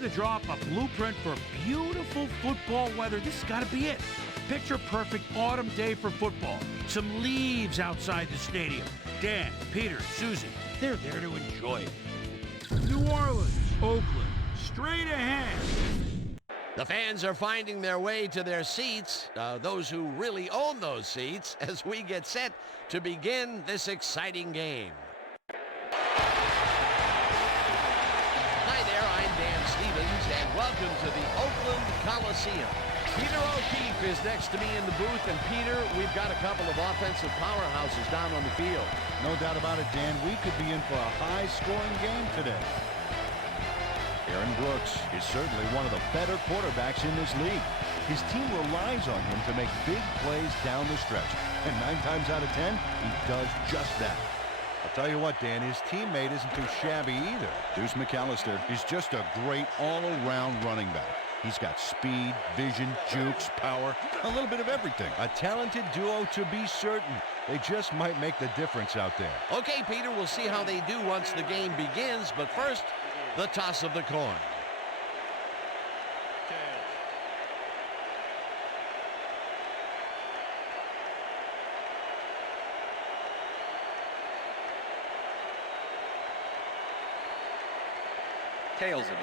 had to draw up a blueprint for beautiful football weather. This has got to be it. Picture-perfect autumn day for football. Some leaves outside the stadium. Dan, Peter, Susie, they're there to enjoy it. New Orleans, Oakland, straight ahead. The fans are finding their way to their seats, those who really own those seats, as we get set to begin this exciting game. Hi there, I'm Dan Stevens, and welcome to the Oakland Coliseum. Peter O'Keefe is next to me in the booth, and Peter, we've got a couple of offensive powerhouses down on the field. No doubt about it, Dan. We could be in for a high-scoring game today. Aaron Brooks is certainly one of the better quarterbacks in this league. His team relies on him to make big plays down the stretch, and 9 times out of 10, he does just that. I'll tell you what, Dan, his teammate isn't too shabby either. Deuce McAllister is just a great all-around running back. He's got speed, vision, jukes, power, a little bit of everything. A talented duo to be certain. They just might make the difference out there. Okay, Peter, we'll see how they do once the game begins, but first, the toss of the coin. Tails it is.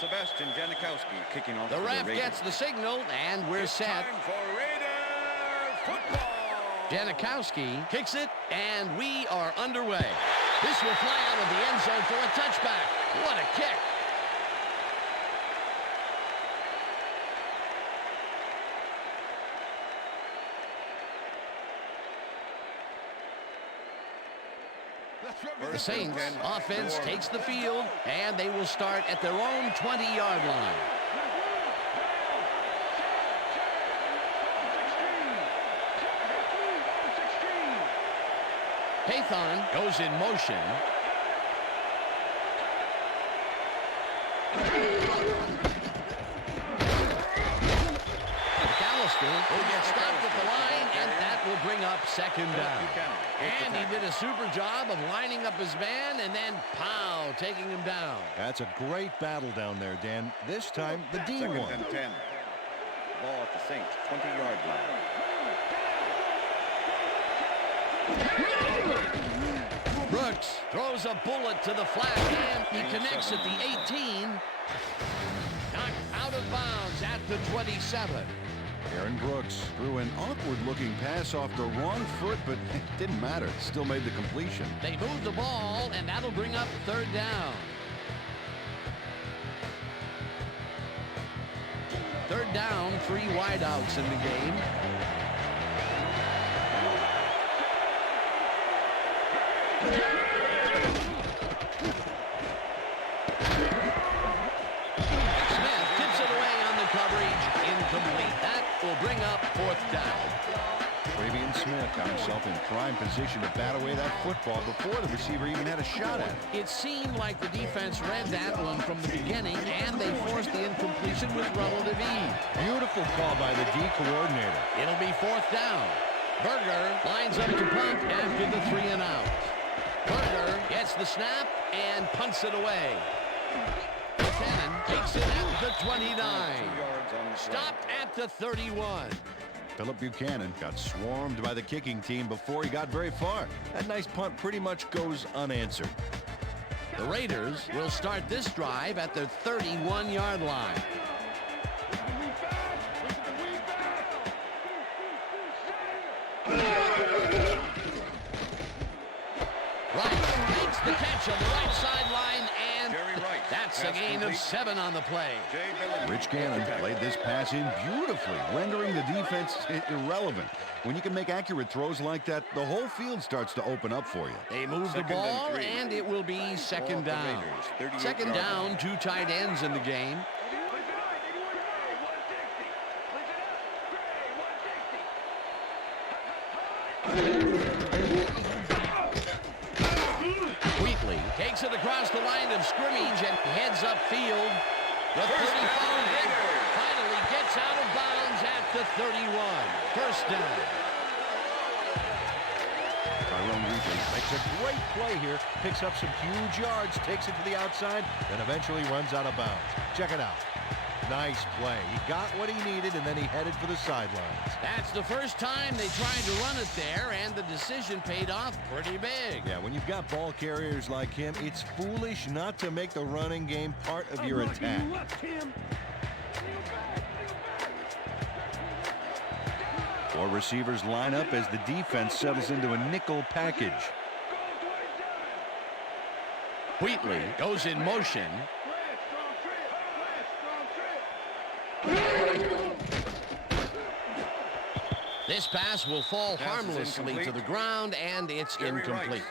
Sebastian Janikowski kicking off. The ref gets the signal, and we're set. Time for Raider football. Janikowski kicks it, and we are underway. This will fly out of the end zone for a touchback. What a kick. The Saints offense takes the field, and they will start at their own 20-yard line. Haython goes in motion. McAllister will get stopped at the line, and that will bring up second down. And he did a super job of lining up his man and then, pow, taking him down. That's a great battle down there, Dan. This time, the D won. Second and 10. Ball at the Saints 20-yard line. Brooks throws a bullet to the flat, and he connects at the 18. Knocked out of bounds at the 27. Aaron Brooks threw an awkward-looking pass off the wrong foot, but it didn't matter. Still made the completion. They move the ball, and that'll bring up third down. Third down, 3 wideouts in the game. Smith tips it away on the coverage. Incomplete. That will bring up fourth down. Travian Smith got himself in prime position to bat away that football before the receiver even had a shot at it. It seemed like the defense read that one from the beginning, and they forced the incompletion with relative ease. Beautiful call by the D coordinator. It'll be fourth down. Berger lines up to punt after the 3 and out. Berger gets the snap and punts it away. Buchanan takes it at the 29. Stopped at the 31. Philip Buchanan got swarmed by the kicking team before he got very far. That nice punt pretty much goes unanswered. The Raiders will start this drive at their 31-yard line. Wright makes the catch on the right sideline, and that's a gain of 7 on the play. Rich Gannon played this pass in beautifully, rendering the defense irrelevant. When you can make accurate throws like that, the whole field starts to open up for you. They move the ball, and it will be second down. Second down, 2 tight ends in the game. Takes it across the line of scrimmage and heads upfield. The 35 finally gets out of bounds at the 31. First down. Tyrone Wheatley makes a great play here, picks up some huge yards, takes it to the outside, then eventually runs out of bounds. Check it out. Nice play. He got what he needed, and then he headed for the sidelines. That's the first time they tried to run it there, and the decision paid off pretty big. Yeah, when you've got ball carriers like him, it's foolish not to make the running game part of your attack. Four receivers line up as the defense settles into a nickel package. Wheatley goes in motion. This pass will fall harmlessly to the ground, and it's incomplete.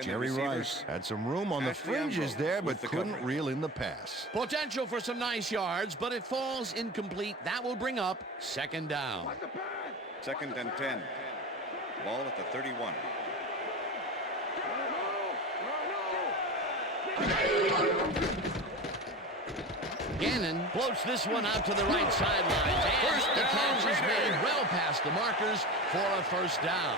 Jerry Rice had some room on the fringes there, but couldn't reel in the pass. Potential for some nice yards, but it falls incomplete. That will bring up second down. 2nd and 10. Ball at the 31. Gannon floats this one out to the right sidelines, and the catch is made well past the markers for a first down.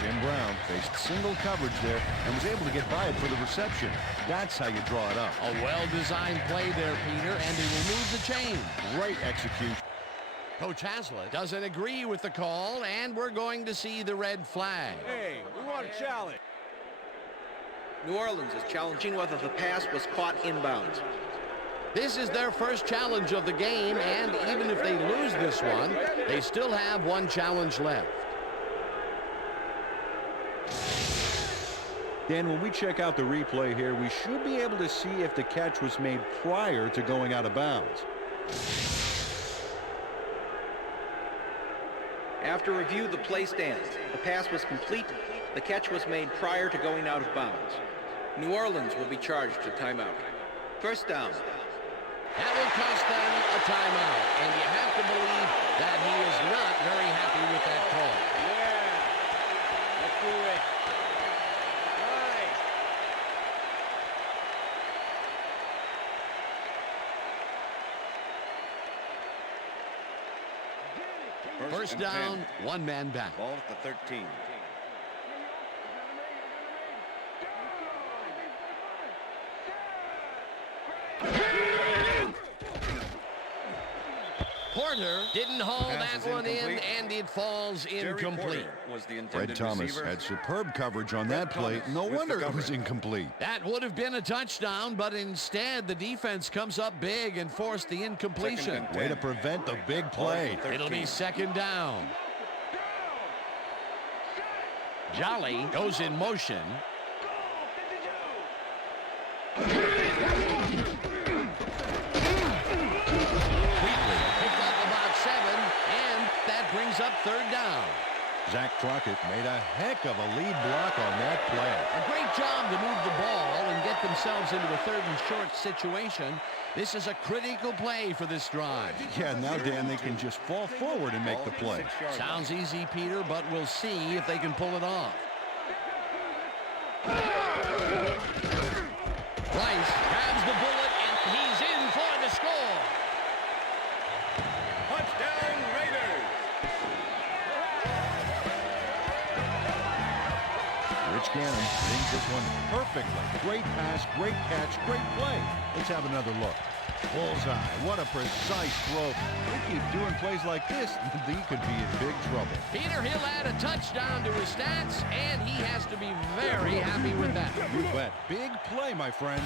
Jim Brown faced single coverage there and was able to get by it for the reception. That's how you draw it up. A well-designed play there, Peter, and it will move the chain. Great execution. Coach Haslett doesn't agree with the call, and we're going to see the red flag. Hey, we want a challenge. New Orleans is challenging whether the pass was caught inbounds. This is their first challenge of the game, and even if they lose this one, they still have one challenge left. Dan, when we check out the replay here, we should be able to see if the catch was made prior to going out of bounds. After review, the play stands. The pass was complete. The catch was made prior to going out of bounds. New Orleans will be charged a timeout. First down. That will cost them a timeout, and you have to believe that he is not very happy with that call. Yeah, let's do it. Right. First down, 10. one man back. Ball at the 13. Porter didn't haul Pass that one in, incomplete. and it falls incomplete. Was the Fred intended Thomas receiver. had superb coverage on that play. Thomas No with the wonder it was coverage. incomplete. That would have been a touchdown, but instead the defense comes up big and forced the incompletion. 2nd and Way to 10. prevent the big play. It'll be second down. Jolly goes in motion. Wheatley picked up about 7, and that brings up third down. Zach Crockett made a heck of a lead block on that play. A great job to move the ball and get themselves into a third and short situation. This is a critical play for this drive. Yeah, now, Dan, they can just fall forward and make the play. Sounds easy, Peter, but we'll see if they can pull it off. Rice grabs the bullet, and he's in for the score. Touchdown, Raiders. Rich Gannon brings this one perfectly. Great pass, great catch, great play. Let's have another look. Bullseye. What a precise throw. They keep doing plays like this, he could be in big trouble. Peter, he'll add a touchdown to his stats, and he has to be very happy with that. You bet. Big play, my friend.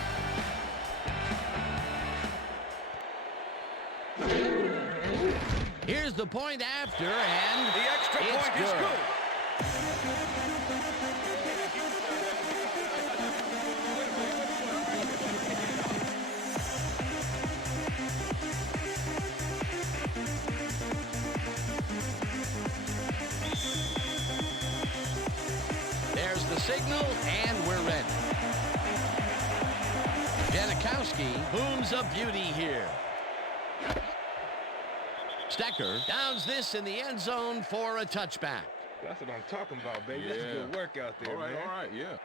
Here's the point after, and The extra it's point is good. There's the signal, and we're ready. Janikowski booms a beauty here. Stecker downs this in the end zone for a touchback. That's what I'm talking about, baby. That's a good work out there, man. All right, yeah.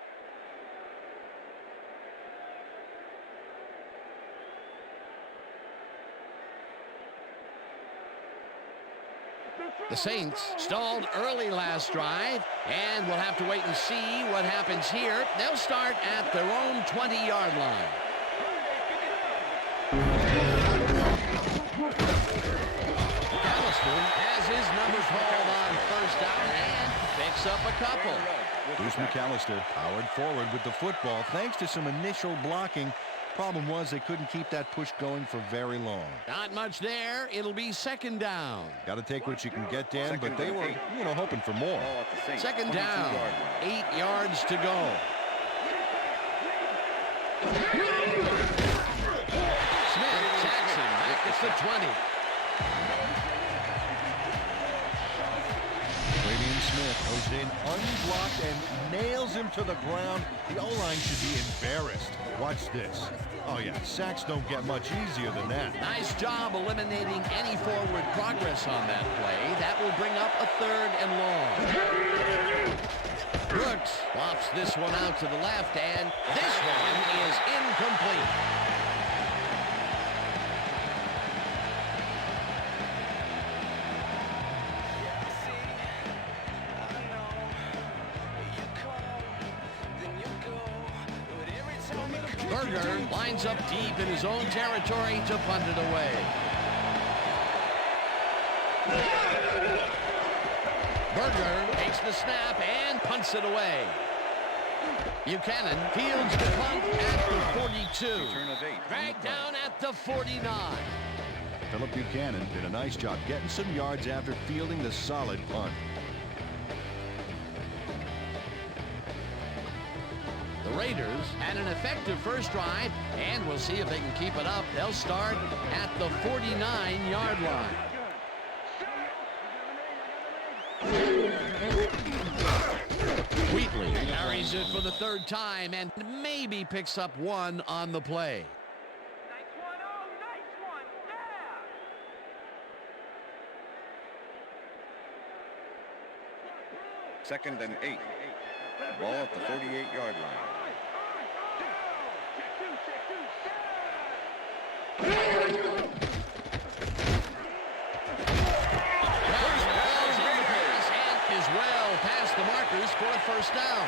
The Saints stalled early last drive, and we'll have to wait and see what happens here. They'll start at their own 20-yard line. McAllister has his number called on first down and picks up a couple. Bruce McAllister powered forward with the football thanks to some initial blocking. Problem was they couldn't keep that push going for very long. Not much there. It'll be second down. Got to take what you can get, Dan, but they were, hoping for more. Second down, 8 yards to go. Smith sacks him back at the 20. Smith goes in unblocked and nails him to the ground. The O-line should be embarrassed. Watch this. Oh, yeah, sacks don't get much easier than that. Nice job eliminating any forward progress on that play. That will bring up a third and long. Brooks flops this one out to the left, and this one is incomplete. Berger lines up deep in his own territory to punt it away. Berger takes the snap and punts it away. Buchanan fields the punt at the 42. Dragged down at the 49. Philip Buchanan did a nice job getting some yards after fielding the solid punt. The Raiders had an effective first drive, and we'll see if they can keep it up. They'll start at the 49-yard line. Wheatley carries it for the third time and maybe picks up one on the play. Nice one, oh, nice one, yeah! 2nd and 8. Ball at the 48-yard line. Is well past the markers for a first down.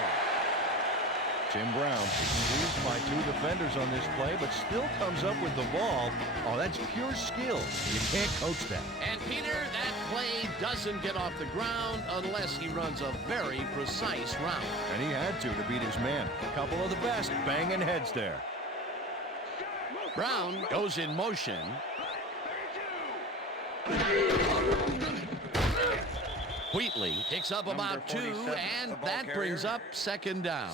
Jim Brown squeezed by 2 defenders on this play, but still comes up with the ball. Oh, that's pure skill. You can't coach that. And Peter, that play doesn't get off the ground unless he runs a very precise route. And he had to beat his man. A couple of the best banging heads there. Brown goes in motion. Wheatley picks up about 2, and that brings up second down.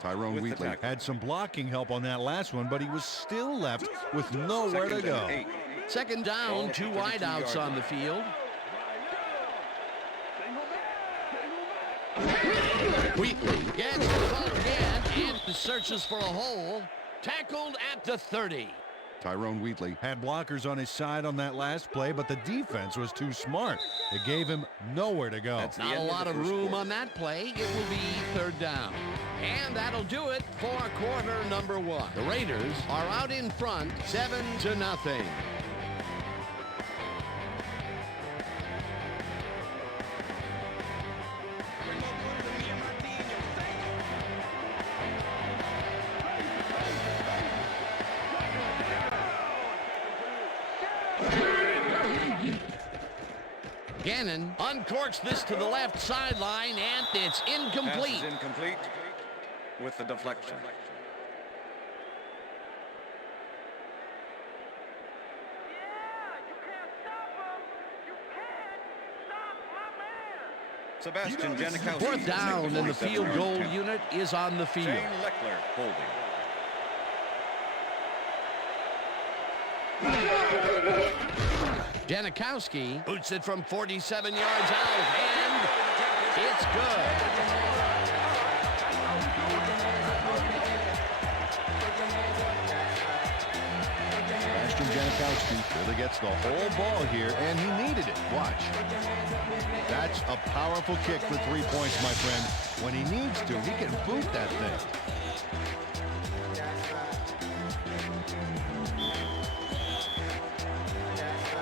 Tyrone Wheatley had some blocking help on that last one, but he was still left with nowhere to go. Second down, 2 wideouts on the field. Wheatley gets the ball again and searches for a hole. Tackled at the 30. Tyrone Wheatley had blockers on his side on that last play, but the defense was too smart. It gave him nowhere to go. Not a lot of room on that play. It will be third down. And that'll do it for quarter number 1. The Raiders are out in front, 7-0. Gannon uncorks this to the left sideline, and it's incomplete. Pass is incomplete with the deflection. Yeah, you can't stop him. You can't stop my man. Sebastian Janikowski. Fourth down, and the field goal unit is on the field. Shane Leckler holding. Janikowski boots it from 47 yards out, and it's good. Sebastian Janikowski really gets the whole ball here, and he needed it. Watch. That's a powerful kick for 3 points, my friend. When he needs to, he can boot that thing.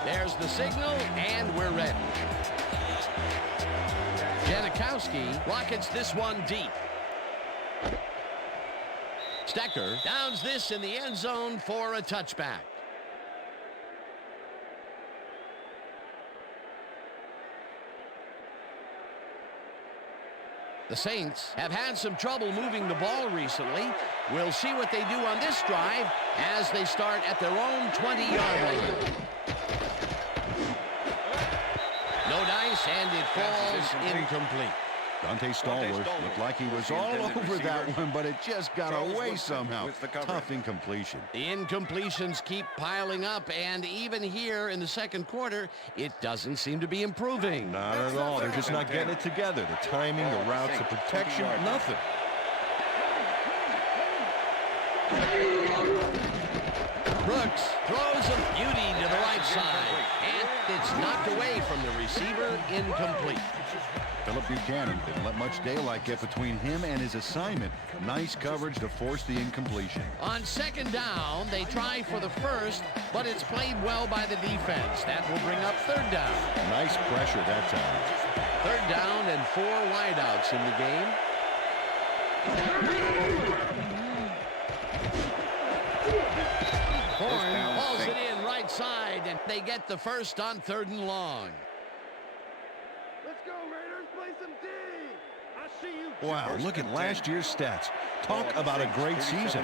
There's the signal, and we're ready. Janikowski rockets this one deep. Stecker downs this in the end zone for a touchback. The Saints have had some trouble moving the ball recently. We'll see what they do on this drive as they start at their own 20-yard line. No dice, and it falls incomplete. Dante Stallworth looked like he was all over that one, but it just got away somehow. Tough incompletion. The incompletions keep piling up, and even here in the second quarter, it doesn't seem to be improving. Not at all. They're just not getting it together. The timing, the routes, the protection, nothing. Brooks throws a beauty to the right side, and it's knocked away from the receiver, incomplete. Philip Buchanan didn't let much daylight get between him and his assignment. Nice coverage to force the incompletion. On second down, they try for the first, but it's played well by the defense. That will bring up third down. Nice pressure that time. Third down and 4 wideouts in the game. Horn hauls it in right side, and they get the first on 3rd and long. Let's go, Raiders. Play some D. I see you. Wow, look at last year's stats. Talk about a great season.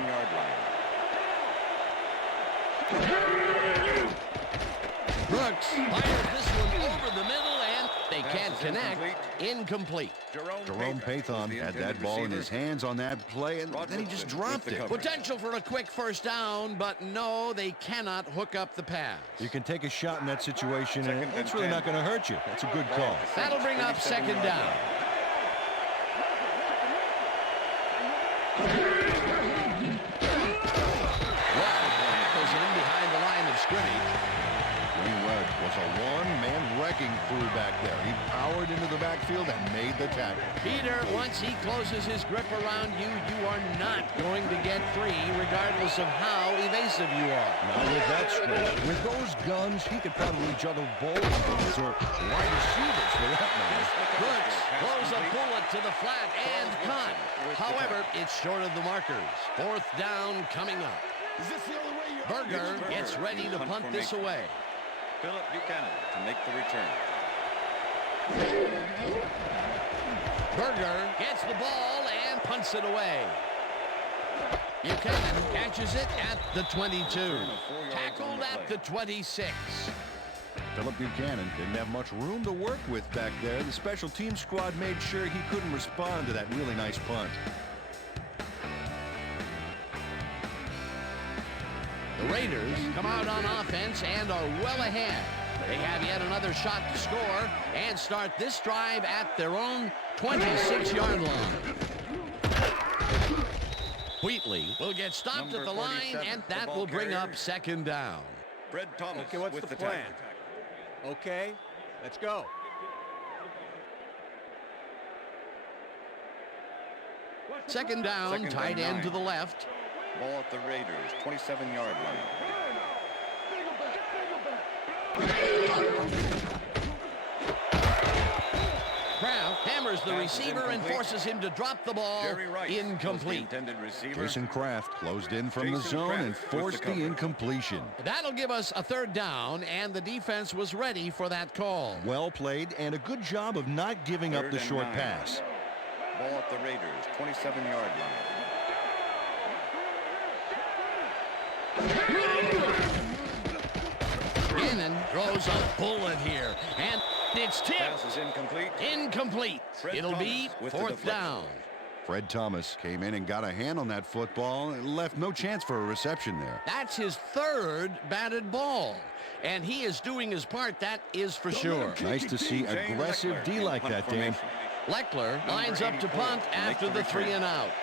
Brooks fires this one over the middle, and they can't connect. Incomplete. Jerome Pathon had that ball in his hands on that play, and then he just dropped it. Potential for a quick first down, but no, they cannot hook up the pass. You can take a shot in that situation, and it's really not going to hurt you. That's a good call. That'll bring up second down. Goes in behind the line of scrimmage. Greenwood was a one-man wrecking crew back there. He powered into the backfield and made the tackle. Peter, once he closes his grip around you, you are not going to get free, regardless of how evasive you are. Now with that strength, with those guns, he could probably juggle bowling or wide receivers for that matter. Brooks throws a bullet to the flat and caught. However, it's short of the markers. 4th down coming up. Berger gets ready to punt this away. Philip Buchanan to make the return. Berger gets the ball and punts it away. Buchanan catches it at the 22. Tackled at the 26. Philip Buchanan didn't have much room to work with back there. The special team squad made sure he couldn't respond to that really nice punt. The Raiders come out on offense and are well ahead. They have yet another shot to score and start this drive at their own 26-yard line. Wheatley will get stopped at the line, and that will bring up second down. Fred Thomas. Okay, what's the plan? Okay, let's go. Second down, tight end to the left. Ball at the Raiders, 27-yard line. Kraft hammers the receiver and forces him to drop the ball. Incomplete. Jason Kraft closed in from the zone and forced the incompletion. That'll give us a third down, and the defense was ready for that call. Well played, and a good job of not giving up the short pass. Ball at the Raiders, 27-yard line. Gannon throws a bullet here, and it's tipped. Pass is incomplete. Incomplete. It'll be 4th down. Fred Thomas came in and got a hand on that football and left no chance for a reception there. That's his 3rd batted ball, and he is doing his part, that is for sure. Nice to see aggressive D like that, Dan. Leckler lines up to punt after the 3 and out.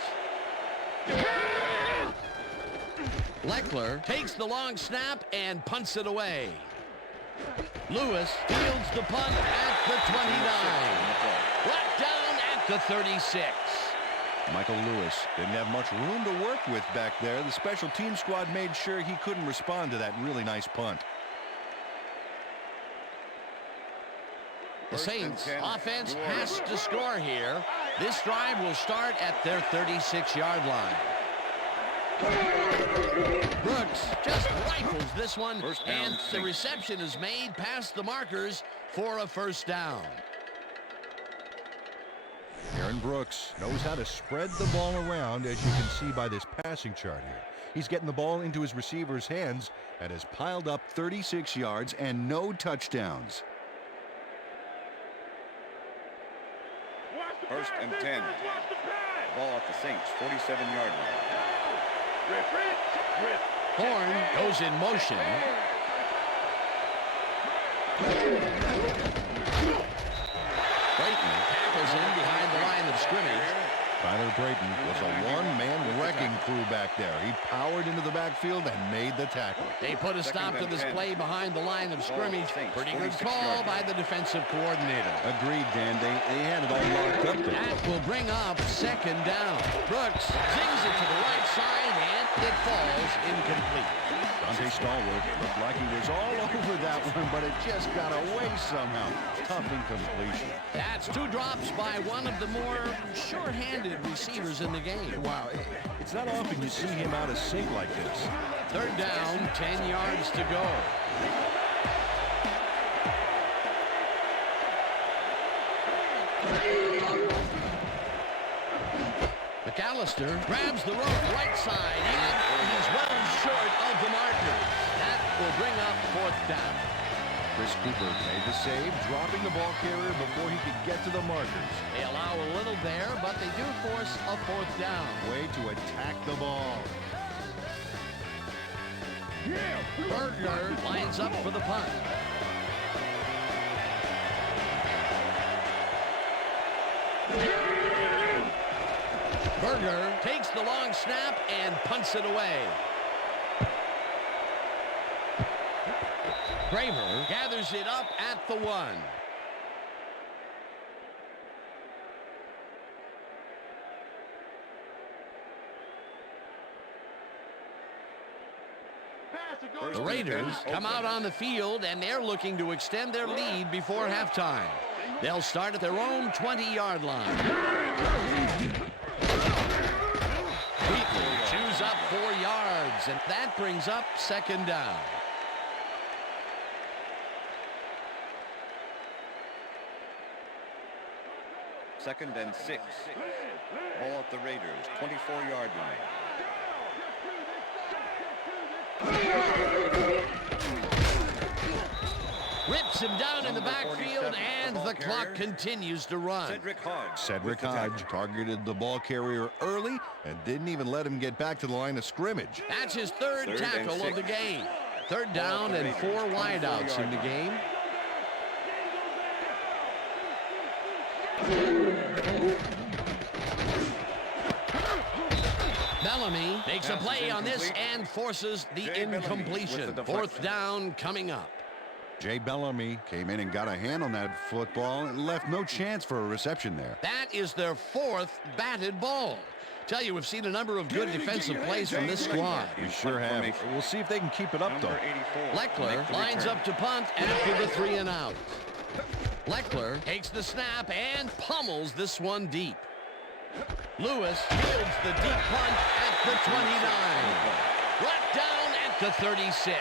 Leckler takes the long snap and punts it away. Lewis fields the punt at the 29. Brought down at the 36. Michael Lewis didn't have much room to work with back there. The special team squad made sure he couldn't respond to that really nice punt. The Saints offense has to score here. This drive will start at their 36-yard line. Brooks just rifles this one, and the reception is made past the markers for a first down. Aaron Brooks knows how to spread the ball around, as you can see by this passing chart here. He's getting the ball into his receiver's hands and has piled up 36 yards and no touchdowns. First and 10. Ball at the Saints, 47-yard line. Horn goes in motion. Brayton tackles in behind the line of scrimmage. Tyler Brayton was a one-man wrecking crew back there. He powered into the backfield and made the tackle. They put a stop to this play behind the line of scrimmage. Pretty good call by the defensive coordinator. Agreed, Dan. They had it all locked up there. That will bring up second down. Brooks zings it to the right side, and it falls incomplete. Dante Stallworth looked like he was all over that one, but it just got away somehow. Tough incompletion. That's two drops by one of the more sure-handed receivers in the game. Wow, it's not often you see him out of sync like this. Third down, 10 yards to go. McAllister grabs the rope right side, and he's well short of the marker. That will bring up fourth down. Chris Cooper made the save, dropping the ball carrier before he could get to the markers. They allow a little there, but they do force a fourth down. Way to attack the ball. Berger lines up for the punt. Berger takes the long snap and punts it away. Kramer gathers it up at the 1. The Raiders come out on the field, and they're looking to extend their lead before halftime. They'll start at their own 20-yard line. Wheatley chews up 4 yards, and that brings up second down. Second and 6. Ball at the Raiders, 24-yard line. Rips him down in the backfield, and the clock continues to run. Cedric Hodge targeted the ball carrier early and didn't even let him get back to the line of scrimmage. That's his third tackle of the game. Third down and 4 wideouts in the game. Bellamy makes a play on this and forces the incompletion. Fourth down coming up. Jay Bellamy came in and got a hand on that football and left no chance for a reception there. That is their 4th batted ball. Tell you, we've seen a number of good defensive plays from this squad. We sure have. We'll see if they can keep it up, though. Leckler lines up to punt after the 3 and out. Leckler takes the snap and pummels this one deep. Lewis fields the deep punt at the 29. Brought down at the 36.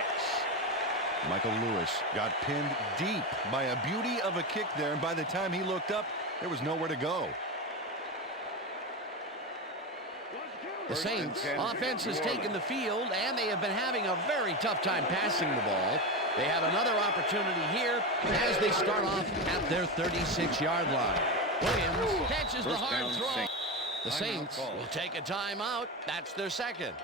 Michael Lewis got pinned deep by a beauty of a kick there, and by the time he looked up, there was nowhere to go. The Saints offense has taken the field, and they have been having a very tough time passing the ball. They have another opportunity here as they start off at their 36-yard line. Williams catches the hard throw. The Saints will take a timeout. That's their second.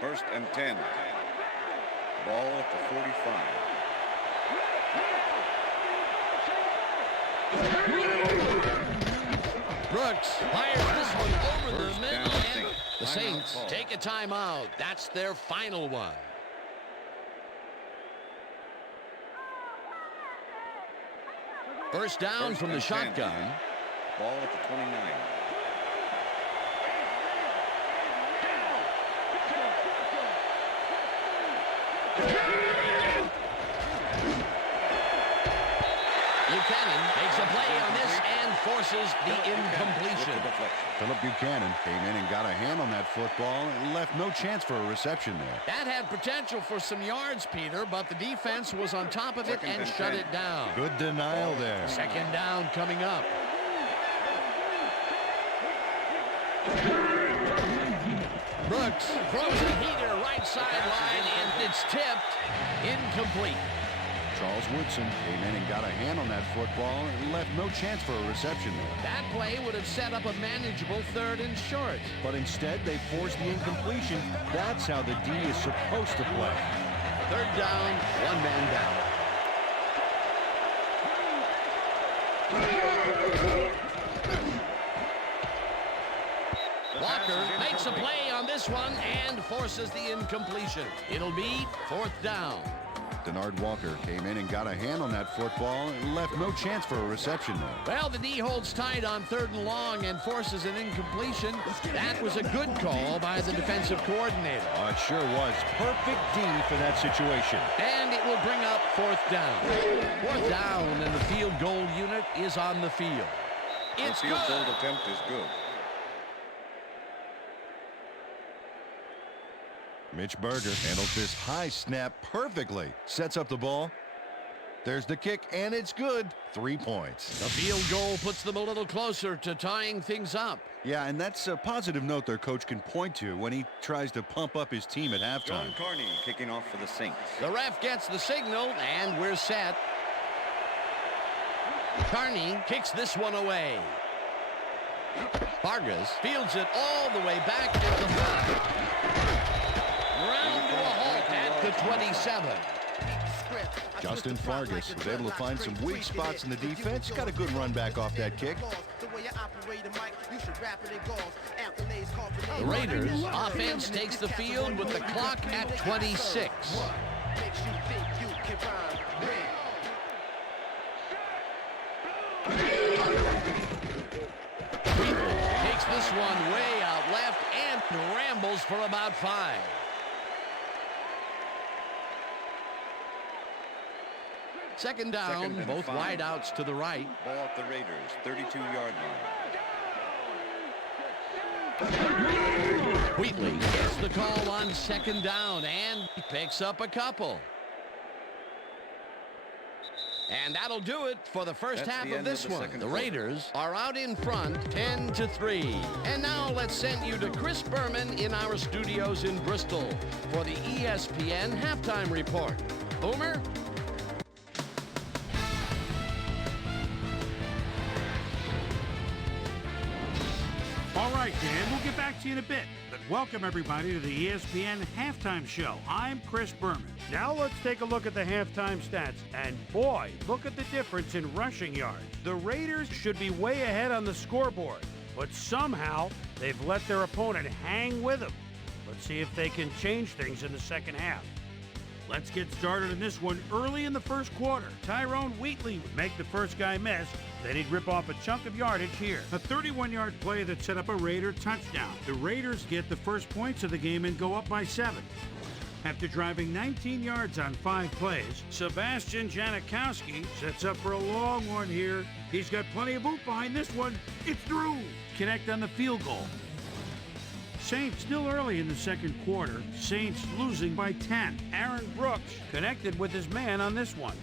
First and 10. Ball at the 45. Brooks fires this one over the First middle, down, and Saints. the Timeout Saints call. take a timeout. That's their final one. First down First from the and 10. shotgun. Ball at the 29. Buchanan makes a play on this and forces the incompletion. Philip Buchanan came in and got a hand on that football and left no chance for a reception there. That had potential for some yards, Peter, but the defense was on top of it Second and and shut 10. it down. Good denial there. Second down coming up. Brooks throws a heater right sideline, and it's tipped. Incomplete. Charles Woodson came in and got a hand on that football and left no chance for a reception there. That play would have set up a manageable 3rd and short. But instead, they forced the incompletion. That's how the D is supposed to play. 3rd down, 1 man down. Walker makes a play on this one and forces the incompletion. It'll be 4th down. Denard Walker came in and got a hand on that football and left no chance for a reception there. Well, the D holds tight on 3rd and long and forces an incompletion. That was a good call by the defensive coordinator. Oh, it sure was. Perfect D for that situation. And it will bring up 4th down. 4th down, and the field goal unit is on the field. It's The field good. goal attempt is good. Mitch Berger handles this high snap perfectly. Sets up the ball. There's the kick, and it's good. 3 points. The field goal puts them a little closer to tying things up. Yeah, and that's a positive note their coach can point to when he tries to pump up his team at John halftime. Carney kicking off for the Saints. The ref gets the signal, and we're set. Carney kicks this one away. Vargas fields it all the way back at the 5. Round to a halt at the 27. Justin Vargas was able to find some weak spots in the defense. Got a good run back off that kick. The Raiders offense takes the field with the clock at 26. Takes this one way out left and rambles for about 5. Second down, Second and both 5. wideouts to the right. Ball at the Raiders, 32-yard line. Wheatley gets the call on second down and picks up a couple. And that'll do it for the first That's half the of end of this the one. second The quarter. Raiders are out in front 10-3. And now let's send you to Chris Berman in our studios in Bristol for the ESPN halftime report. Boomer? All right, Dan, we'll get back to you in a bit. But welcome, everybody, to the ESPN Halftime Show. I'm Chris Berman. Now let's take a look at the halftime stats. And boy, look at the difference in rushing yards. The Raiders should be way ahead on the scoreboard, but somehow they've let their opponent hang with them. Let's see if they can change things in the second half. Let's get started in this one early in the first quarter. Tyrone Wheatley would make the first guy miss. Then he'd rip off a chunk of yardage here. A 31-yard play that set up a Raider touchdown. The Raiders get the first points of the game and go up by 7. After driving 19 yards on 5 plays, Sebastian Janikowski sets up for a long one here. He's got plenty of oomph behind this one. It's through. Connect on the field goal. Saints still early in the second quarter. Saints losing by 10. Aaron Brooks connected with his man on this one.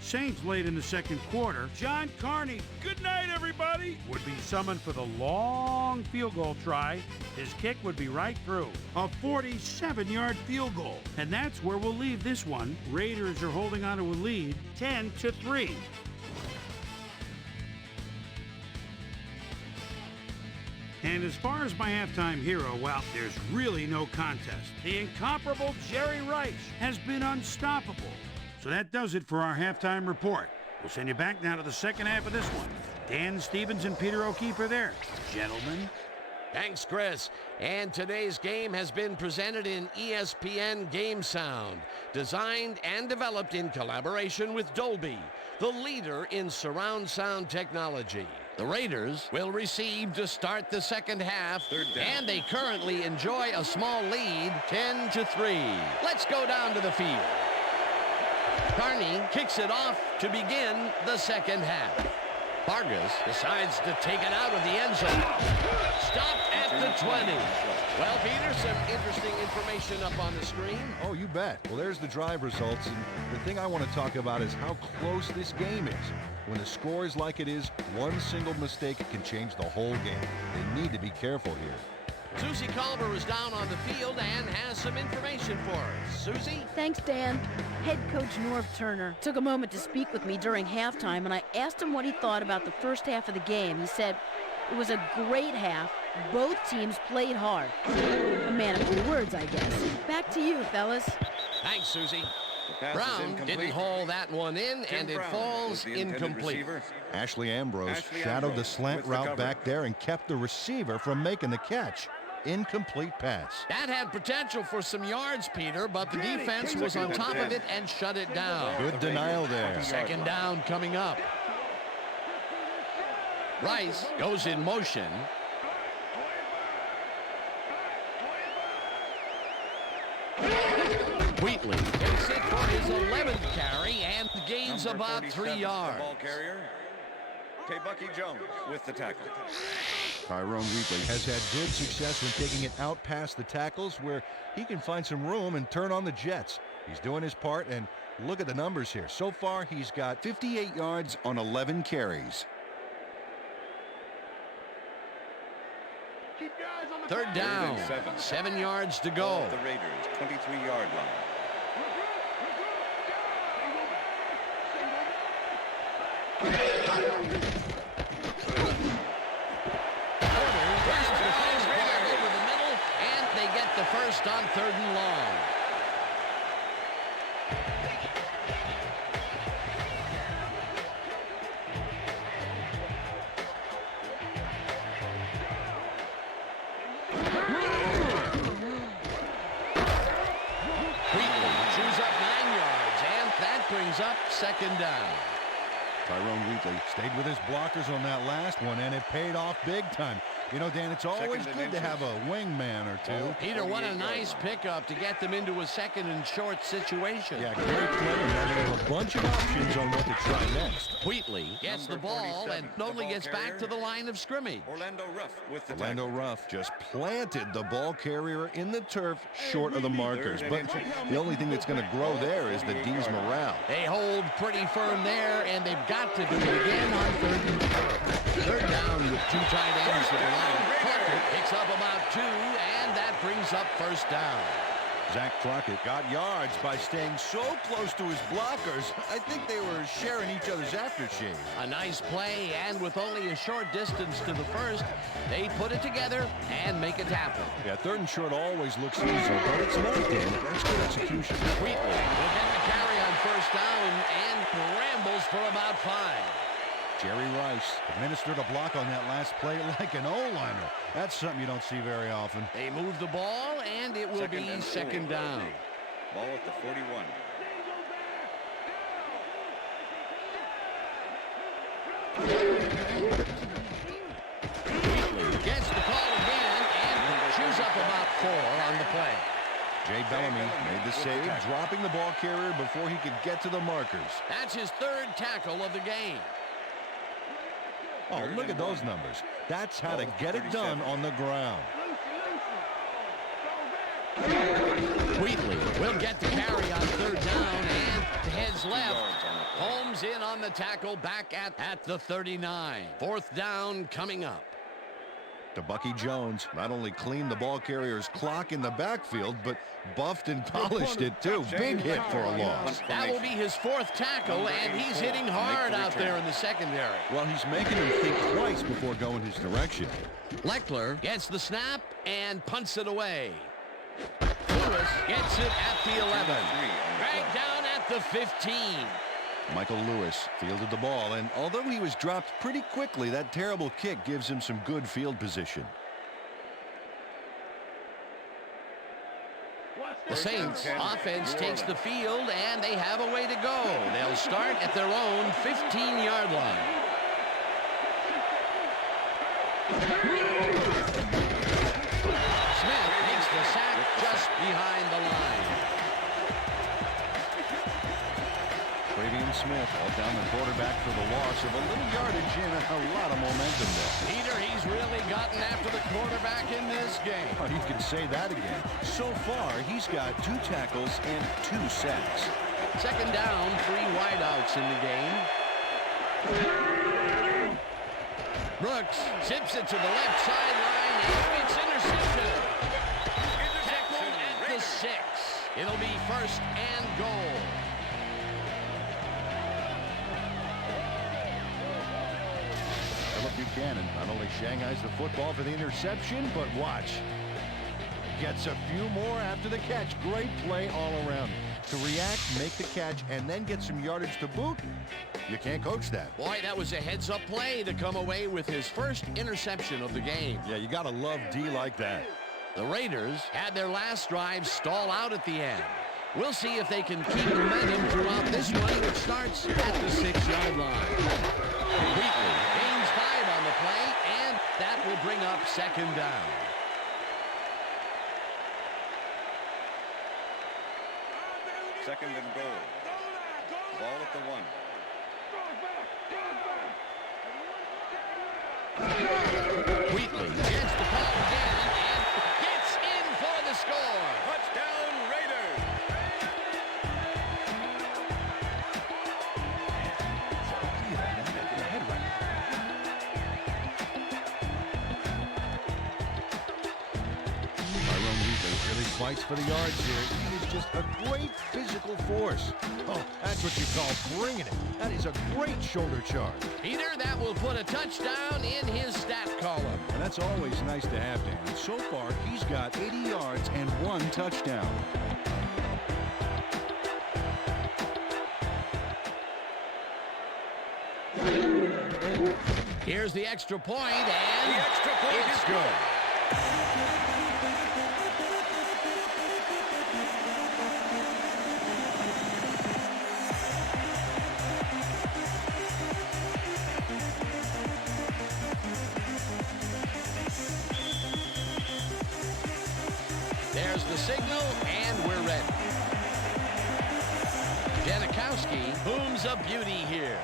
Saints late in the second quarter. John Carney, good night everybody, would be summoned for the long field goal try. His kick would be right through. A 47-yard field goal. And that's where we'll leave this one. Raiders are holding on to a lead, 10-3. And as far as my halftime hero, well, there's really no contest. The incomparable Jerry Rice has been unstoppable. So that does it for our halftime report. We'll send you back now to the second half of this one. Dan Stevens and Peter O'Keefe are there. Gentlemen. Thanks, Chris. And today's game has been presented in ESPN Game Sound, designed and developed in collaboration with Dolby, the leader in surround sound technology. The Raiders will receive to start the second half, and they currently enjoy a small lead, 10-3. Let's go down to the field. Carney kicks it off to begin the second half. Vargas decides to take it out of the end zone. Stopped at the 20. Well, Peter, some interesting information up on the screen. Oh, you bet. Well, there's the drive results, and the thing I want to talk about is how close this game is. When the score is like it is, one single mistake can change the whole game. They need to be careful here. Susie Culver is down on the field and has some information for us. Susie? Thanks, Dan. Head coach Norv Turner took a moment to speak with me during halftime, and I asked him what he thought about the first half of the game. He said, it was a great half. Both teams played hard. A man of few words, I guess. Back to you, fellas. Thanks, Susie. Brown didn't haul that one in, and it falls incomplete. Ashley Ambrose shadowed the slant route back there and kept the receiver from making the catch. Incomplete pass. That had potential for some yards, Peter, but the defense was on top of it and shut it down. Good denial there. Second down coming up. Rice goes in motion. Wheatley takes it for his 11th carry and gains about 3 yards. Ball carrier. Bucky Jones with the tackle. Tyrone Wheatley has had good success when taking it out past the tackles where he can find some room and turn on the Jets. He's doing his part, and look at the numbers here. So far, he's got 58 yards on 11 carries. Third down, 7 yards to go. The Raiders, 23-yard line. The first on 3rd and long. Wheatley chews up 9 yards, and that brings up 2nd down. Tyrone Wheatley stayed with his blockers on that last one, and it paid off big time. You know, Dan, it's always good to have a wingman or two. Peter, what a nice pickup to get them into a 2nd and short situation. Yeah, great play. Now they have a bunch of options on what to try next. Wheatley gets the ball and only gets back to the line of scrimmage. Orlando Ruff with the Orlando Ruff just planted the ball carrier in the turf short of the markers. But the only thing that's going to grow there is the D's morale. They hold pretty firm there, and they've got to do it again on 3rd and short. 3rd down with 2 tight ends at the line. Crockett picks up about 2, and that brings up 1st down. Zach Crockett got yards by staying so close to his blockers. I think they were sharing each other's aftershave. A nice play, and with only a short distance to the first, they put it together and make it happen. Yeah, 3rd and short always looks easy, but it's not, Dan. That's good execution. Wheatley will get the carry on 1st down and rambles for about 5. Jerry Rice administered a block on that last play like an O-liner. That's something you don't see very often. They move the ball, and it will be 2nd down. Ball at the 41. Wheatley gets the call again and chews up about 4 on the play. Jay Bellamy made the save, dropping the ball carrier before he could get to the markers. That's his 3rd tackle of the game. Oh, look at those numbers. That's how to get it done on the ground. Wheatley will get the carry on 3rd down and heads left. Holmes in on the tackle back at the 39. 4th down coming up. To Bucky Jones, not only cleaned the ball carrier's clock in the backfield, but buffed and polished it too. Big hit for a loss. That will be his 4th tackle, and he's hitting hard out there in the secondary. Well, he's making him think twice before going his direction. Leckler gets the snap and punts it away. Lewis gets it at the 11. Dragged down at the 15. Michael Lewis fielded the ball, and although he was dropped pretty quickly, that terrible kick gives him some good field position. The Saints offense takes the field, and they have a way to go. They'll start at their own 15-yard line. Smith makes the sack just behind the line. Smith all down the quarterback for the loss of a little yardage and a lot of momentum there. Peter, he's really gotten after the quarterback in this game. Oh, you can say that again. So far, he's got 2 tackles and 2 sacks. Second down, 3 wideouts in the game. Brooks zips it to the left sideline, and it's intercepted. Tackled at the 6. It'll be first and goal. Buchanan not only shanghais the football for the interception, but watch. Gets a few more after the catch. Great play all around. To react, make the catch, and then get some yardage to boot. You can't coach that. Boy, that was a heads-up play to come away with his first interception of the game. Yeah, you got to love D like that. The Raiders had their last drive stall out at the end. We'll see if they can keep momentum throughout this one, which starts at the 6-yard line. Wheatley gains 5 on the play, and that will bring up second down. Second and goal. Ball at the 1. Wheatley gets the ball again and gets in for the score. Touchdown Raiders! Really fights for the yards here. He is just a great physical force. Oh, that's what you call bringing it. That is a great shoulder charge. Peter, that will put a touchdown in his stat column. And that's always nice to have, Dan. So far, he's got 80 yards and 1 touchdown. Here's the extra point, and the extra point is good. There's the signal, and we're ready. Janikowski booms a beauty here.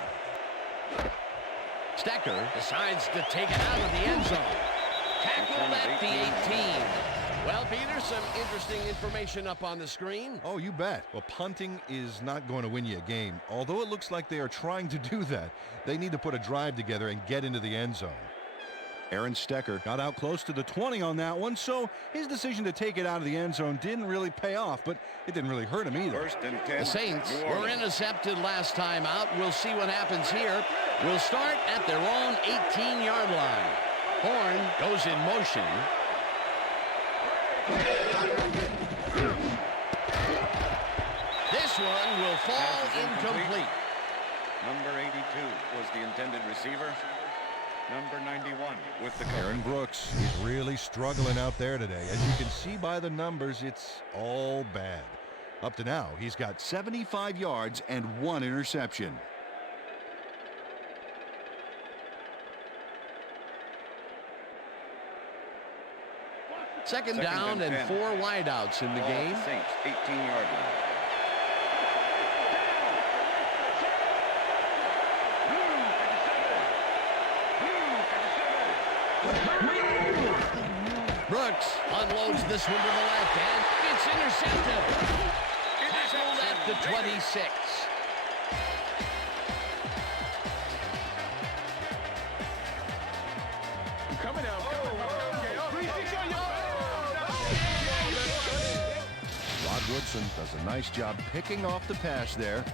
Stecker decides to take it out of the end zone. Tackled at the 18. Well, Peter, some interesting information up on the screen. Oh, you bet. Well, punting is not going to win you a game. Although it looks like they are trying to do that, they need to put a drive together and get into the end zone. Aaron Stecker got out close to the 20 on that one, so his decision to take it out of the end zone didn't really pay off, but it didn't really hurt him either. First and 10. The Saints were intercepted last time out. We'll see what happens here. We'll start at their own 18-yard line. Horn goes in motion. This one will fall incomplete. Number 82 was the intended receiver. Number 91 with the cover. Aaron Brooks is really struggling out there today. As you can see by the numbers, it's all bad. Up to now, he's got 75 yards and 1 interception. Second down and 4 wideouts in the game. Saints, 18-yard line. Brooks unloads this one to the left, and it's intercepted. Tackled at the 26. Coming out. Rod Woodson does a nice job picking off the pass there.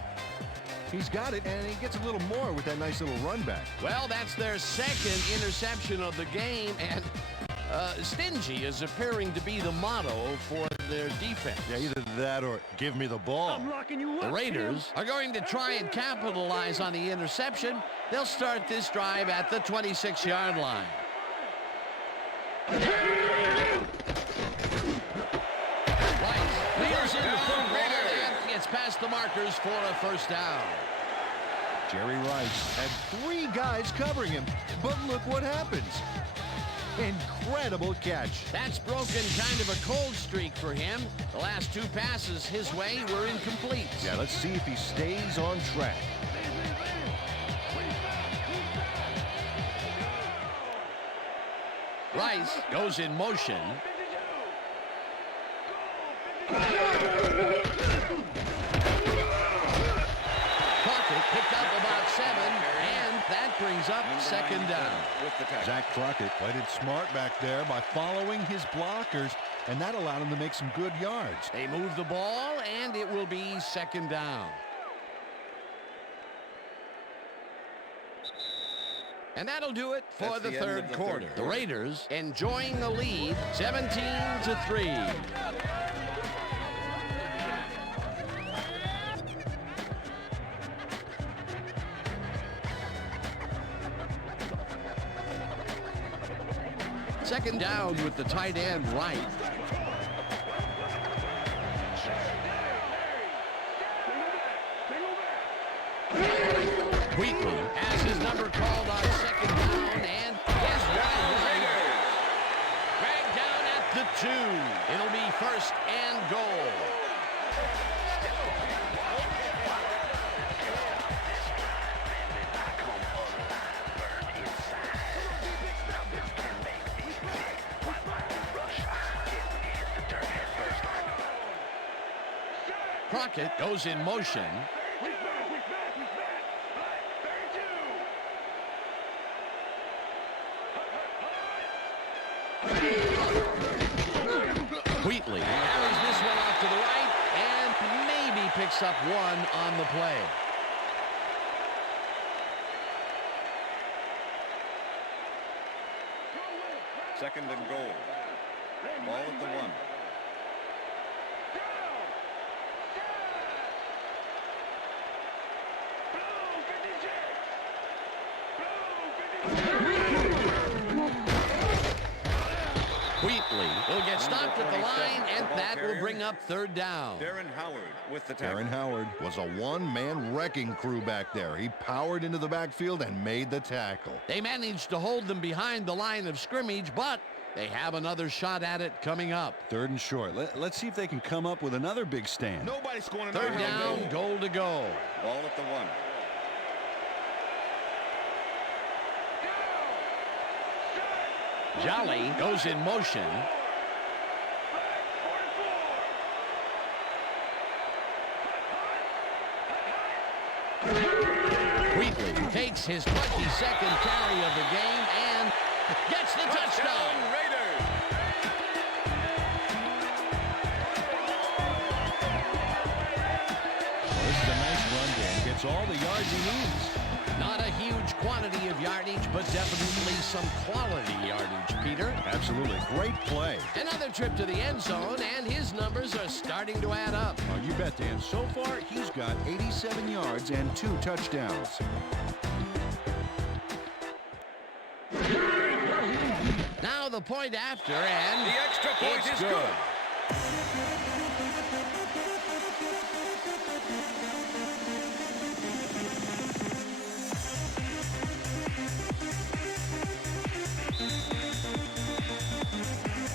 He's got it, and he gets a little more with that nice little run back. Well, that's their second interception of the game, and Stingy is appearing to be the motto for their defense. Yeah, either that or give me the ball. The Raiders are going to try and capitalize on the interception. They'll start this drive at the 26-yard line. Leaders in the football and gets past the markers for a first down. Jerry Rice had 3 guys covering him, but look what happens. Incredible catch. That's broken kind of a cold streak for him. The last 2 passes his way were incomplete. Yeah, let's see if he stays on track. Rice goes in motion. Crockett picked up about 7, and that brings up second down. Zach Crockett played it smart back there by following his blockers, and that allowed him to make some good yards. They move the ball, and it will be second down. And that'll do it for the third quarter. The Raiders enjoying the lead, 17-3. Second down with the tight end right. Wheatley has his number called on second down and is wide. Dragged down at the 2. It'll be first and goal. Crockett goes in motion. Wheatley carries this one off to the right and maybe picks up 1 on the play. Second and goal. Ball at the 1. Wheatley will get stopped at the line, and that will bring up third down. Darren Howard with the tackle. Darren Howard was a one-man wrecking crew back there. He powered into the backfield and made the tackle. They managed to hold them behind the line of scrimmage, but they have another shot at it coming up. 3rd and short. Let's see if they can come up with another big stand. Nobody's scoring. Third down, goal to go. Ball at the 1. Jolly goes in motion. Wheatley takes his 22nd carry of the game and gets the touchdown. Raiders. Well, this is a nice run, Dan. Gets all the yards he needs. Not a huge quantity of yardage, but definitely some quality yardage, Peter. Absolutely. Great play. Another trip to the end zone, and his numbers are starting to add up. Oh, you bet, Dan. So far, he's got 87 yards and 2 touchdowns. Now the point after, and The extra point it's is good.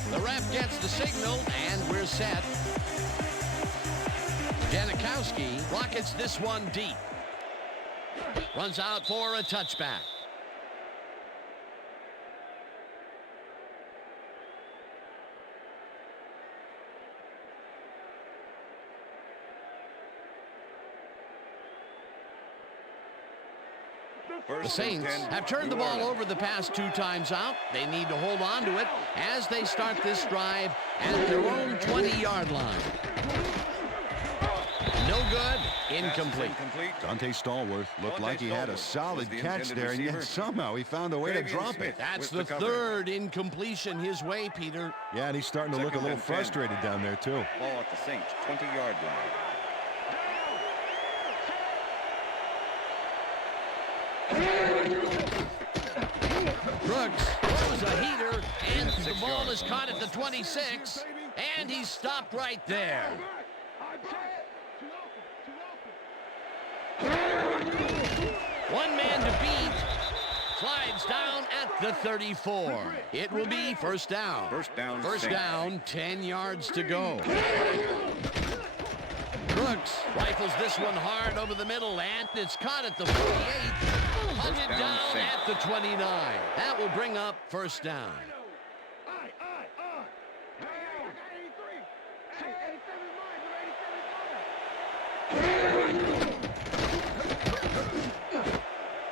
The ref gets the signal, and we're set. Janikowski rockets this one deep. Runs out for a touchback. The Saints have turned the ball over the past 2 times out. They need to hold on to it as they start this drive at their own 20-yard line. No good. Pass is Incomplete. incomplete. Dante Stallworth looked like he had a solid catch there, and yet somehow he found a way to drop it. That's with the the cover. third incompletion his way, Peter. Yeah, and he's starting to look a Second little and 10. frustrated down there, too. Ball at the Saints 20-yard line. Brooks throws a heater, and the 6 ball yards is on caught the at the play. 26, and he's stopped right there. One man to beat. Slides down at the 34. It will be first down. First down, First Saints. down, 10 yards to go. Brooks rifles this one hard over the middle, and it's caught at the 48. Hunted down, down Saints. at the 29. That will bring up first down.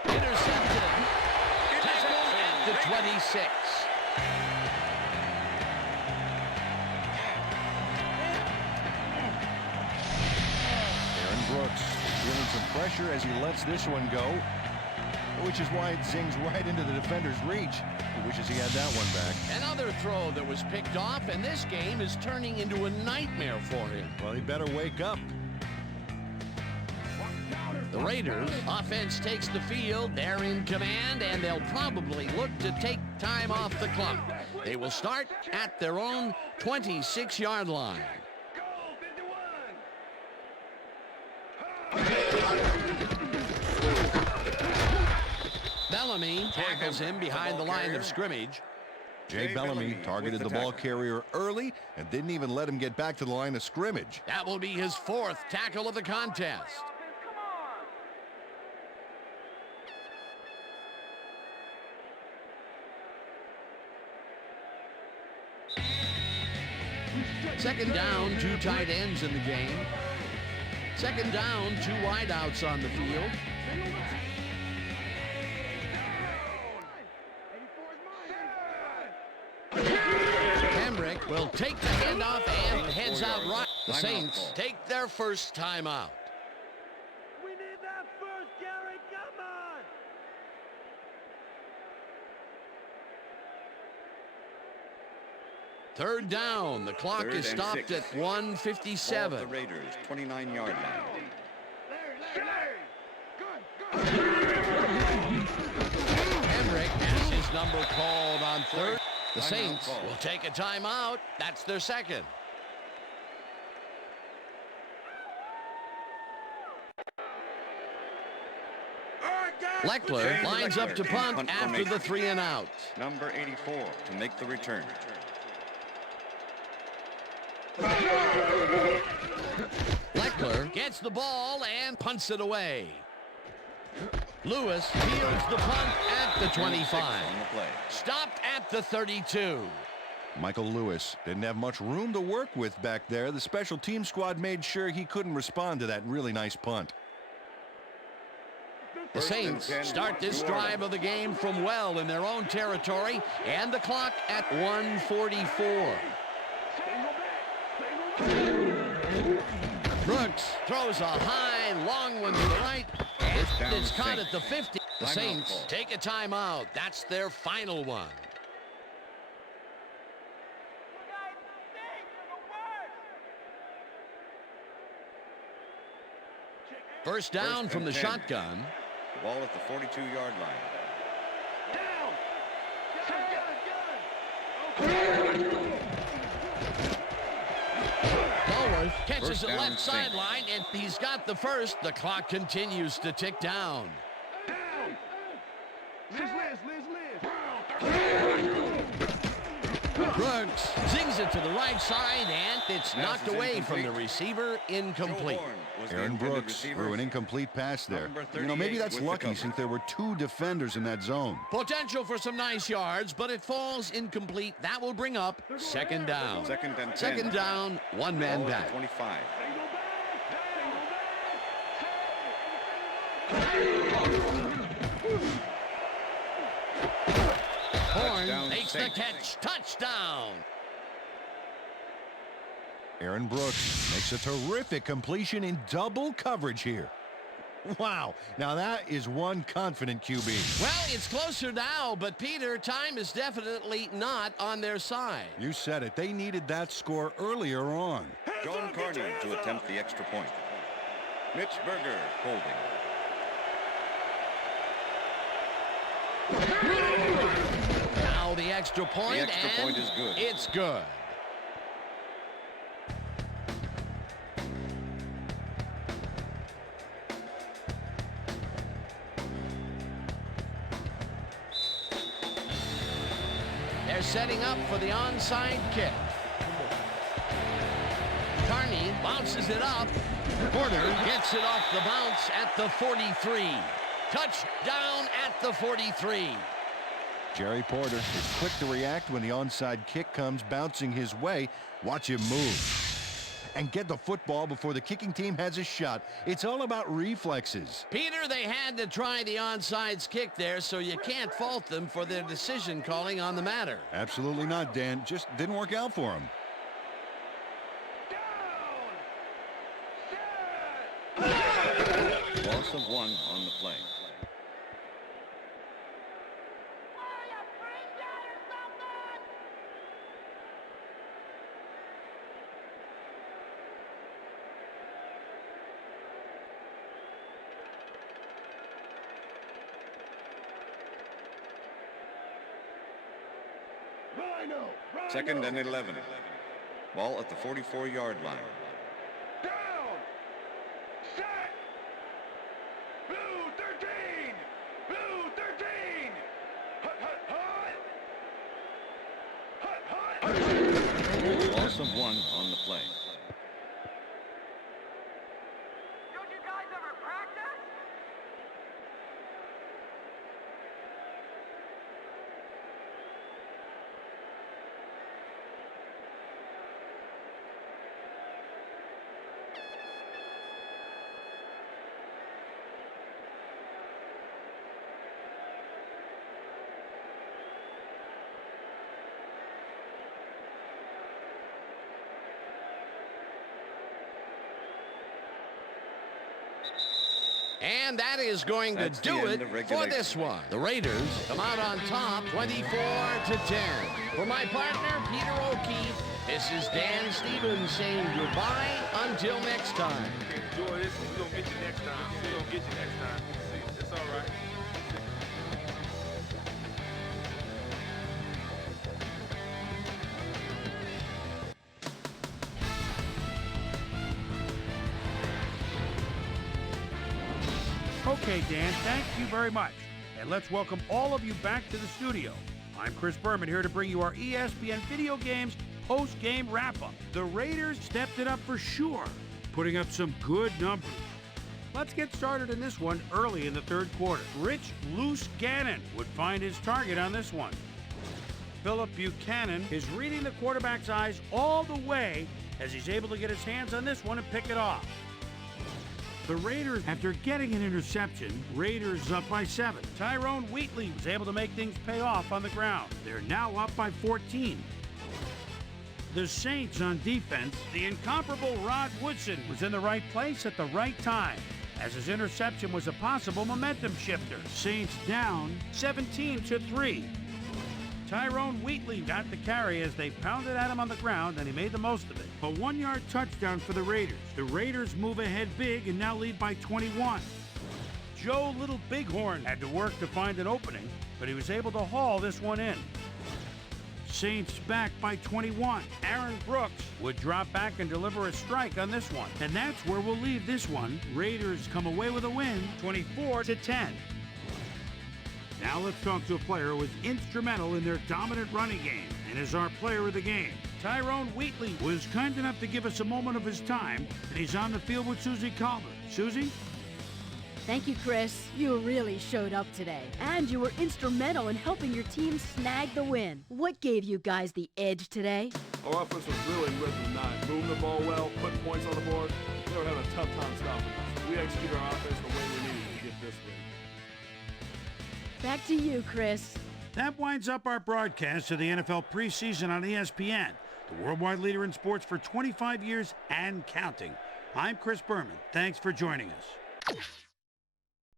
Intercepted. Tackled at the 26. Aaron Brooks feeling some pressure as he lets this one go, which is why it zings right into the defender's reach. He wishes he had that one back. Another throw that was picked off, and this game is turning into a nightmare for him. Well, he better wake up. The Raiders offense takes the field. They're in command, and they'll probably look to take time off the clock. They will start at their own 26-yard line. Bellamy tackles him behind the line of scrimmage. Jay Bellamy targeted the ball carrier early and didn't even let him get back to the line of scrimmage. That will be his fourth tackle of the contest. Come on. Second down, two tight ends in the game. Second down, two wideouts on the field. Hambrick will take the handoff and heads out right. The Saints take their first timeout. We need that first, Gary. Come on. Third down. The clock Third is and stopped 6. at 1:57. Ball at the Raiders 29-yard line. Hambrick has his number called on third. The Timeout Saints call. will take a timeout. That's their second. Leckler James lines up Leckler to in punt punt after the formation. 3-and-out. Number 84 to make the return. Leckler gets the ball and punts it away. Lewis fields the punt at the 25. On the play. Stopped at the 32. Michael Lewis didn't have much room to work with back there. The special team squad made sure he couldn't respond to that really nice punt. The Saints start this drive of the game from well in their own territory, and the clock at 1:44. Brooks throws a high, long one to the right, and it's caught at the 50. The Saints take a timeout. That's their final one. First down from the shotgun. Ball at the 42-yard line. Ballworth catches First it down, left Saints. sideline, and he's got the first. The clock continues to tick down. Brooks zings it to the right side, and it's Pass knocked is away from the incomplete. receiver. Incomplete. Joe Horn was the Aaron intended Brooks receiver. threw an incomplete pass there. Number You know, maybe 38 that's with the lucky cover. since there were two defenders in that zone. Potential for some nice yards, but it falls incomplete. That will bring up second down. Second and 10. Second down, one man Ball at back. the 25. Horn Touchdown, makes the Saints. catch. Touchdown. Aaron Brooks makes a terrific completion in double coverage here. Wow, now that is one confident QB. Well, it's closer now, but Peter, time is definitely not on their side. You said it. They needed that score earlier on. John Carney to attempt the extra point. Mitch Berger holding. Now the extra point, The extra point is good. It's good. They're setting up for the onside kick. Carney bounces it up. Porter gets it off the bounce at the 43. Touchdown at the 43. Jerry Porter is quick to react when the onside kick comes bouncing his way. Watch him move and get the football before the kicking team has a shot. It's all about reflexes. Peter, they had to try the onside kick there, so you can't fault them for their decision calling on the matter. Absolutely not, Dan. Just didn't work out for him. Loss of 1 on the play. Second and 11. Ball at the 44-yard line. Down! Set! Blue 13! Blue 13! Hut, hut, hut! Hut, hut! Loss of 1 on the play. Don't you guys ever practice? And that is going That's to the do end it of for regulation. this one. The Raiders come out on top 24-10. For my partner, Peter O'Keefe, this is Dan Stevens saying goodbye until next time. Enjoy this. We're going to get you next time. We're going to get you next time. See, it's all right. Okay, Dan, thank you very much. And let's welcome all of you back to the studio. I'm Chris Berman here to bring you our ESPN Video Games post-game wrap-up. The Raiders stepped it up for sure, putting up some good numbers. Let's get started in this one early in the third quarter. Rich Loose Gannon would find his target on this one. Philip Buchanan is reading the quarterback's eyes all the way as he's able to get his hands on this one and pick it off. The Raiders, after getting an interception, Raiders up by 7. Tyrone Wheatley was able to make things pay off on the ground. They're now up by 14. The Saints on defense, the incomparable Rod Woodson was in the right place at the right time, as his interception was a possible momentum shifter. Saints down 17-3. Tyrone Wheatley got the carry as they pounded at him on the ground, and he made the most of it. A 1-yard touchdown for the Raiders. The Raiders move ahead big and now lead by 21. Joe Little Bighorn had to work to find an opening, but he was able to haul this one in. Saints back by 21. Aaron Brooks would drop back and deliver a strike on this one. And that's where we'll leave this one. Raiders come away with a win, 24-10. Now let's talk to a player who was instrumental in their dominant running game and is our player of the game. Tyrone Wheatley was kind enough to give us a moment of his time, and he's on the field with Susie Calder. Susie? Thank you, Chris. You really showed up today. And you were instrumental in helping your team snag the win. What gave you guys the edge today? Our offense was really rhythm tonight. Moving the ball well, putting points on the board. They were having a tough time stopping us. We executed our offense the way we needed to get this win. Back to you, Chris. That winds up our broadcast of the NFL preseason on ESPN. the worldwide leader in sports for 25 years and counting. I'm Chris Berman. Thanks for joining us.